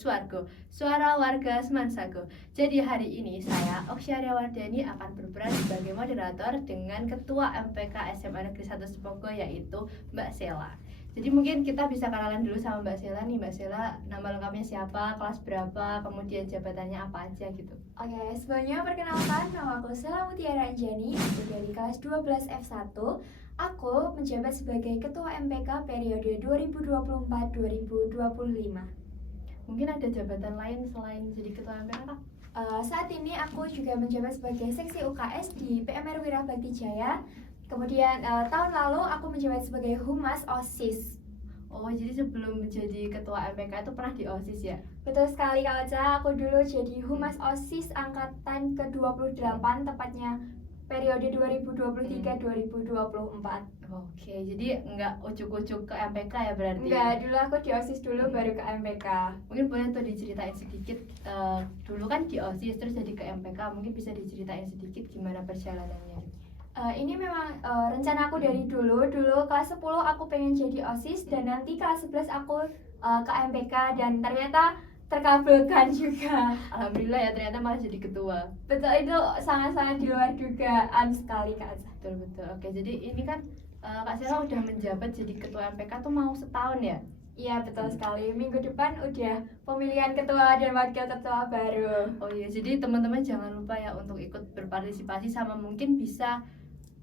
Swargo, suara warga Semansago. Jadi hari ini saya, Oksyaria Wardani, akan berperan sebagai moderator dengan Ketua MPK SMA Negeri 1 Sepogo, yaitu Mbak Sela. Jadi mungkin kita bisa kenalan dulu sama Mbak Sela nih. Mbak Sela, nama lengkapnya siapa, kelas berapa, kemudian jabatannya apa aja gitu. Oke, sebelumnya perkenalkan, nama aku Sela Mutiara Anjani, aku dari kelas 12 F1. Aku menjabat sebagai Ketua MPK periode 2024-2025. Mungkin ada jabatan lain selain jadi Ketua MPK, Kak? Saat ini aku juga menjabat sebagai Seksi UKS di PMR Wirabakti Jaya. Kemudian tahun lalu aku menjabat sebagai Humas OSIS. Oh, jadi sebelum menjadi Ketua MPK itu pernah di OSIS ya? Betul sekali Kak Ocha, aku dulu jadi Humas OSIS angkatan ke-28, tepatnya periode 2023-2024. Oke, jadi nggak ujuk-ujuk ke MPK ya berarti? Enggak, dulu aku di OSIS dulu baru ke MPK. Mungkin boleh tuh diceritain sedikit, dulu kan di OSIS terus jadi ke MPK, mungkin bisa diceritain sedikit gimana perjalanannya? Ini memang rencana aku dari dulu kelas 10 aku pengen jadi OSIS dan nanti kelas 11 aku ke MPK dan ternyata terkabulkan juga. Alhamdulillah ya, ternyata malah jadi ketua. Betul, itu sangat-sangat di luar dugaan sekali Kak Azza. Betul. Oke, jadi ini kan Kak Sela udah menjabat jadi ketua MPK tuh mau setahun ya? Iya betul sekali, minggu depan udah pemilihan ketua dan wakil ketua baru. Oh iya, jadi teman-teman jangan lupa ya untuk ikut berpartisipasi, sama mungkin bisa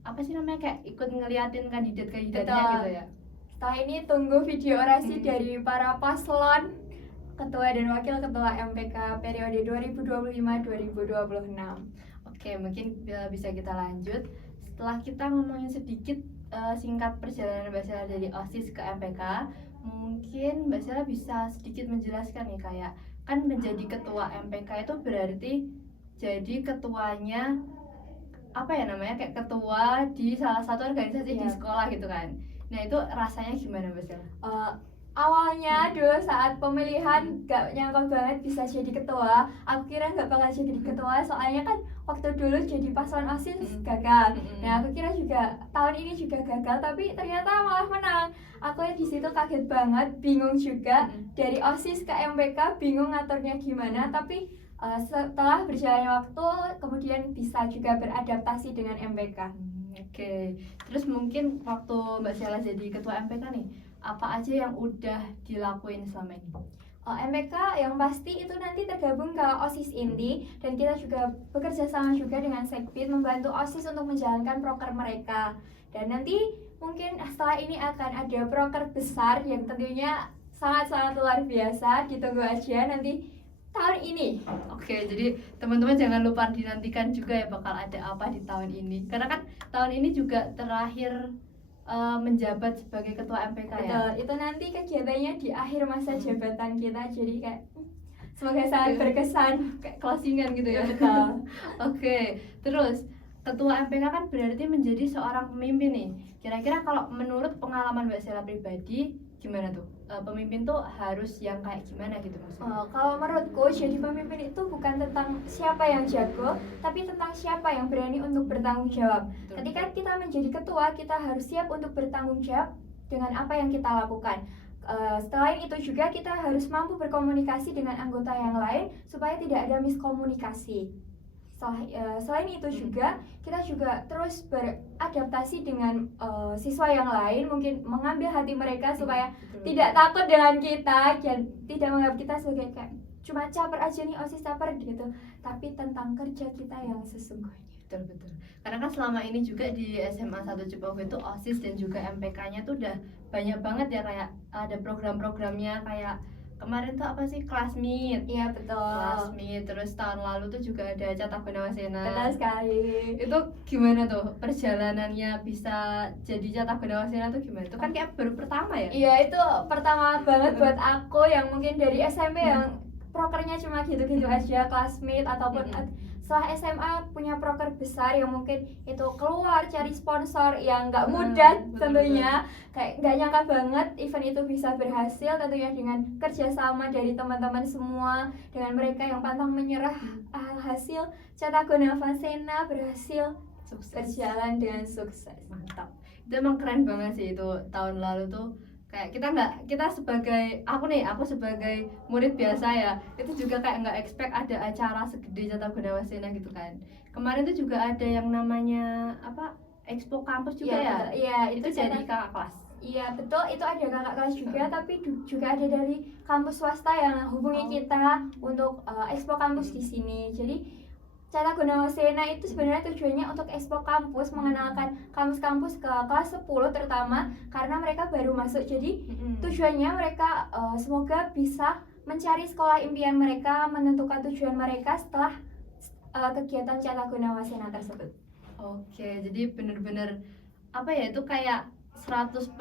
apa sih namanya, kayak ikut ngeliatin kandidatnya Betul. gitu ya. Setelah ini tunggu video orasi dari para paslon ketua dan wakil ketua MPK periode 2025-2026. Oke, mungkin bisa kita lanjut. Setelah kita ngomongin sedikit singkat perjalanan Mbak Sela dari OSIS ke MPK, mungkin Mbak Sela bisa sedikit menjelaskan nih, kayak kan menjadi ketua MPK itu berarti jadi ketuanya apa ya namanya, kayak ketua di salah satu organisasi di sekolah gitu kan. Nah, itu rasanya gimana Mbak Sela? Awalnya dulu saat pemilihan gak nyangka banget bisa jadi ketua. Aku kira gak bakal jadi ketua, soalnya kan waktu dulu jadi paslon OSIS gagal. Nah, aku kira juga tahun ini juga gagal, tapi ternyata malah menang. Aku di situ kaget banget, bingung juga. Dari OSIS ke MPK bingung ngaturnya gimana, tapi setelah berjalannya waktu kemudian bisa juga beradaptasi dengan MPK. Oke. Terus mungkin waktu Mbak Sela jadi ketua MPK nih, apa aja yang udah dilakuin selama ini? MPK yang pasti itu nanti tergabung ke OSIS inti, dan kita juga bekerja sama juga dengan Sekbid membantu OSIS untuk menjalankan proker mereka. Dan nanti mungkin setelah ini akan ada proker besar yang tentunya sangat-sangat luar biasa, ditunggu aja nanti tahun ini. Oke, jadi teman-teman jangan lupa dinantikan juga ya bakal ada apa di tahun ini. Karena kan tahun ini juga terakhir menjabat sebagai ketua MPK ya. Betul, itu nanti kegiatannya di akhir masa jabatan kita, jadi kayak semoga sangat berkesan, kayak closingan gitu ya. Betul. Oke, terus ketua MPK kan berarti menjadi seorang pemimpin nih. Kira-kira kalau menurut pengalaman Mbak Sela pribadi gimana tuh? Pemimpin tuh harus yang kayak gimana gitu maksudnya? Kalau menurutku jadi pemimpin itu bukan tentang siapa yang jago, tapi tentang siapa yang berani untuk bertanggung jawab. Ketika kita menjadi ketua, kita harus siap untuk bertanggung jawab dengan apa yang kita lakukan. Selain itu juga kita harus mampu berkomunikasi dengan anggota yang lain supaya tidak ada miskomunikasi. Selain itu juga kita juga terus beradaptasi dengan siswa yang lain, mungkin mengambil hati mereka supaya tidak takut dengan kita dan tidak menganggap kita sebagai kayak cuma caper aja nih, OSIS caper gitu, tapi tentang kerja kita yang sesungguhnya. Betul. Karena kan selama ini juga di SMA 1 Cepogo itu OSIS dan juga MPK-nya tuh udah banyak banget ya, kayak ada program-programnya, kayak kemarin tuh apa sih, Classmeet. Iya betul. Classmeet, terus tahun lalu tuh juga ada Catak Gunawarsena. Betul sekali. Itu gimana tuh perjalanannya bisa jadi Catak Gunawarsena tuh gimana? Itu kan kayak baru pertama ya? Iya, itu pertama banget buat aku yang mungkin dari SMP yang prokernya cuma gitu-gitu aja, Classmeet ataupun setelah SMA punya proker besar yang mungkin itu keluar cari sponsor yang nggak mudah tentunya. Kayak nggak nyangka banget event itu bisa berhasil, tentunya dengan kerjasama dari teman-teman semua, dengan mereka yang pantang menyerah. Hasil Catak Gunawarsena berhasil berjalan dengan sukses. Mantap. Itu emang keren banget sih itu tahun lalu tuh, kayak kita sebagai aku sebagai murid biasa ya, itu juga kayak nggak expect ada acara segede Cathagona Wasena gitu kan. Kemarin tuh juga ada yang namanya apa, Expo Kampus juga ya, betul. Iya, itu jadi kakak kelas. Iya betul, itu ada kakak kelas juga, tapi juga ada dari kampus swasta yang hubungi kita untuk expo kampus di sini. Jadi Cathagona Wasena itu sebenarnya tujuannya untuk expo kampus, mengenalkan kampus-kampus ke kelas 10 terutama karena mereka baru masuk. Jadi tujuannya mereka semoga bisa mencari sekolah impian mereka, menentukan tujuan mereka setelah kegiatan Cathagona Wasena tersebut. Oke, jadi bener-bener apa ya, itu kayak 100%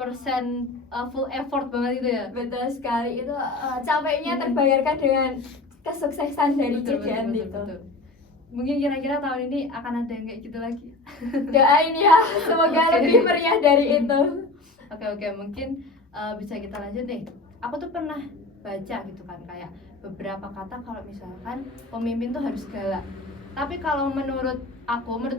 full effort banget gitu ya. Betul sekali, itu capeknya terbayarkan dengan kesuksesan dari kegiatan itu. Mungkin kira-kira tahun ini akan ada yang kayak gitu lagi. Doain ya, semoga lebih meriah dari itu. Oke, mungkin bisa kita lanjut nih. Aku tuh pernah baca gitu kan, kayak beberapa kata kalau misalkan pemimpin tuh harus galak. Tapi kalau menurut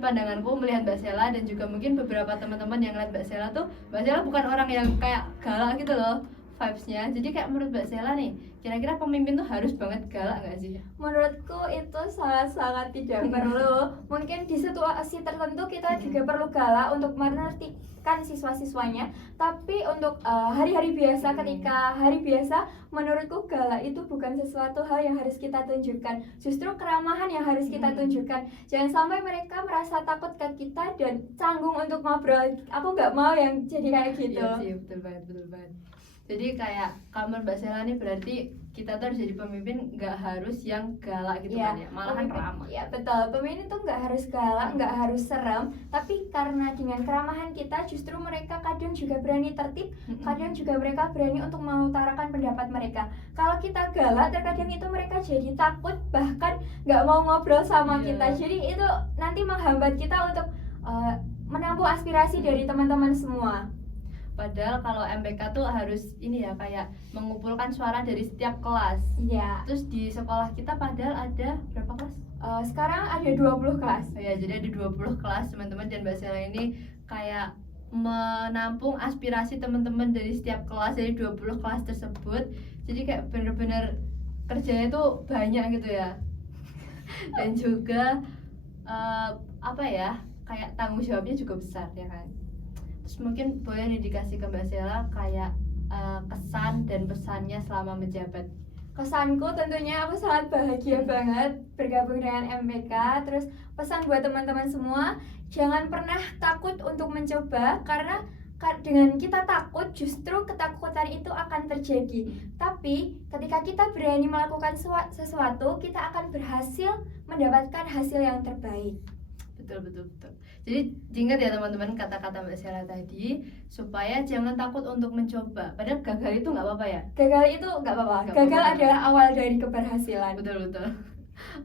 pandanganku melihat Mbak Sela dan juga mungkin beberapa teman-teman yang lihat Mbak Sela tuh, Mbak Sela bukan orang yang kayak galak gitu loh vibes-nya. Jadi kayak menurut Mbak Sela nih, kira-kira pemimpin tuh harus banget galak nggak sih? Menurutku itu sangat-sangat tidak perlu. Mungkin di situasi tertentu kita juga perlu galak untuk menertibkan siswa-siswanya. Tapi untuk hari-hari biasa, ketika hari biasa, menurutku galak itu bukan sesuatu hal yang harus kita tunjukkan. Justru keramahan yang harus kita tunjukkan. Jangan sampai mereka merasa takut ke kita dan canggung untuk ngobrol. Aku nggak mau yang jadi kayak gitu. Iya sih, betul banget. Jadi kayak kalau Mbak Sela nih berarti kita tuh harus jadi pemimpin nggak harus yang galak gitu kan ya, malahan ramah. Iya betul, pemimpin itu nggak harus galak, nggak harus serem, tapi karena dengan keramahan kita justru mereka kadang juga berani tertib, kadang juga mereka berani untuk mengutarakan pendapat mereka. Kalau kita galak, terkadang itu mereka jadi takut, bahkan nggak mau ngobrol sama kita. Jadi itu nanti menghambat kita untuk menampung aspirasi dari teman-teman semua. Padahal kalau MPK tuh harus ini ya, kayak mengumpulkan suara dari setiap kelas. Iya. Terus di sekolah kita padahal ada berapa kelas? Sekarang ada 20 kelas. Ya, jadi ada 20 kelas teman-teman, dan Mbak Sela ini kayak menampung aspirasi teman-teman dari setiap kelas, dari 20 kelas tersebut. Jadi kayak bener-bener kerjanya tuh banyak gitu ya. Dan juga apa ya, kayak tanggung jawabnya juga besar ya kan. Terus mungkin boleh nih dikasih ke Mbak Sela kayak kesan dan pesannya selama menjabat. Kesanku tentunya aku sangat bahagia banget bergabung dengan MPK. Terus pesan buat teman-teman semua, jangan pernah takut untuk mencoba, karena dengan kita takut justru ketakutan itu akan terjadi. Tapi ketika kita berani melakukan sesuatu, kita akan berhasil mendapatkan hasil yang terbaik. Betul. Jadi ingat ya teman-teman kata-kata Mbak Sela tadi, supaya jangan takut untuk mencoba. Padahal gagal itu nggak apa-apa ya. Gagal itu nggak apa-apa. Gagal adalah awal dari keberhasilan. Betul.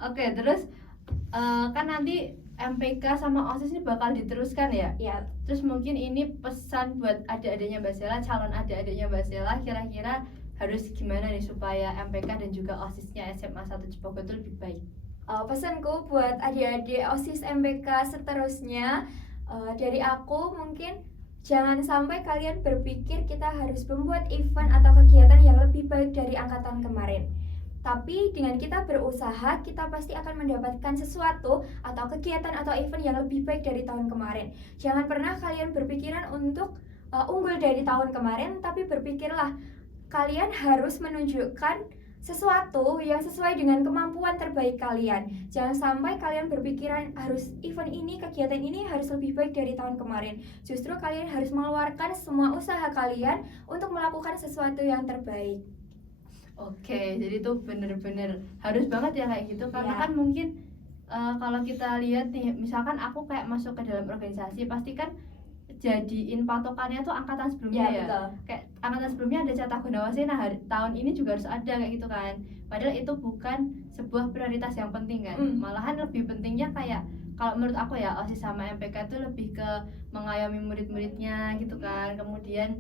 Oke, terus kan nanti MPK sama OSIS ini bakal diteruskan ya. Iya. Terus mungkin ini pesan buat adik-adiknya Mbak Sela, calon adik-adiknya Mbak Sela, kira-kira harus gimana nih supaya MPK dan juga OSISnya SMA 1 Cipogo itu lebih baik? Pesanku buat adik-adik OSIS MPK seterusnya, dari aku mungkin jangan sampai kalian berpikir kita harus membuat event atau kegiatan yang lebih baik dari angkatan kemarin. Tapi dengan kita berusaha, kita pasti akan mendapatkan sesuatu atau kegiatan atau event yang lebih baik dari tahun kemarin. Jangan pernah kalian berpikiran untuk unggul dari tahun kemarin, tapi berpikirlah kalian harus menunjukkan sesuatu yang sesuai dengan kemampuan terbaik kalian. Jangan sampai kalian berpikiran harus event ini, kegiatan ini harus lebih baik dari tahun kemarin. Justru kalian harus mengeluarkan semua usaha kalian untuk melakukan sesuatu yang terbaik. Oke, jadi itu bener-bener harus banget ya kayak gitu. Karena kan mungkin kalau kita lihat nih, misalkan aku kayak masuk ke dalam organisasi, pasti kan jadiin patokannya tuh angkatan sebelumnya ya. Betul. Kayak angkatan sebelumnya ada Cathagona Wasena, tahun ini juga harus ada kayak gitu kan. Padahal itu bukan sebuah prioritas yang penting kan. Malahan lebih pentingnya kayak kalau menurut aku ya, OSIS sama MPK itu lebih ke mengayomi murid-muridnya gitu kan. Kemudian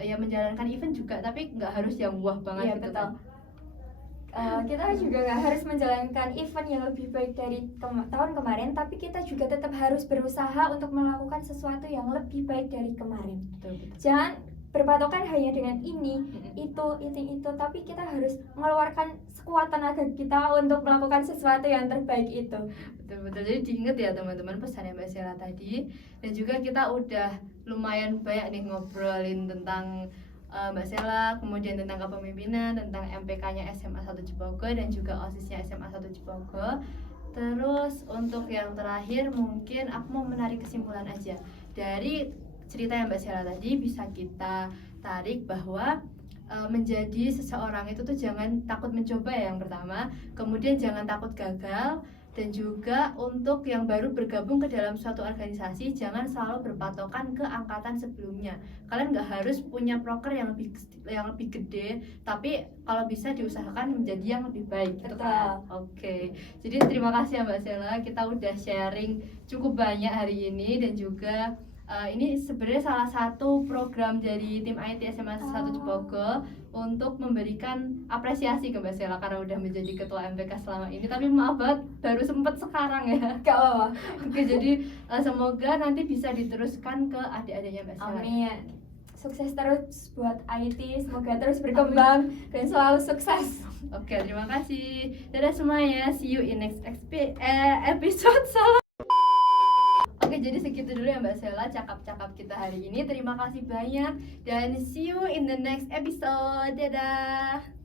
ya menjalankan event juga, tapi nggak harus yang wah banget gitu betul. kan. Kita juga nggak harus menjalankan event yang lebih baik dari tahun kemarin, tapi kita juga tetap harus berusaha untuk melakukan sesuatu yang lebih baik dari kemarin. Betul. Jangan berpatokan hanya dengan ini, itu, tapi kita harus mengeluarkan sekuat tenaga kita untuk melakukan sesuatu yang terbaik itu. Betul-betul, jadi diingat ya teman-teman pesannya Mbak Sela tadi. Dan juga kita udah lumayan banyak nih ngobrolin tentang Mbak Sela, kemudian tentang kepemimpinan, tentang MPK-nya SMA 1 Cibogo dan juga OSIS-nya SMA 1 Cibogo. Terus untuk yang terakhir mungkin aku mau menarik kesimpulan aja dari cerita yang Mbak Sela tadi. Bisa kita tarik bahwa menjadi seseorang itu tuh jangan takut mencoba ya, yang pertama, kemudian jangan takut gagal, dan juga untuk yang baru bergabung ke dalam suatu organisasi jangan selalu berpatokan ke angkatan sebelumnya. Kalian nggak harus punya proker yang lebih gede, tapi kalau bisa diusahakan menjadi yang lebih baik, gitu kan? Oke. Jadi terima kasih ya Mbak Sela, kita udah sharing cukup banyak hari ini. Dan juga ini sebenarnya salah satu program dari tim IT SMA 1 Cibogo untuk memberikan apresiasi ke Mbak Sela karena udah menjadi ketua MPK selama ini. Tapi maaf banget baru sempet sekarang ya. Gak apa-apa. Oke, jadi semoga nanti bisa diteruskan ke adik-adiknya Mbak Sela. Amin. Sukses terus buat IT, semoga terus berkembang dan selalu sukses. Oke, terima kasih. Dadah semuanya, see you in next episode. Oke, jadi segitu dulu ya Mbak Sela cakap-cakap kita hari ini. Terima kasih banyak dan see you in the next episode. Dadah.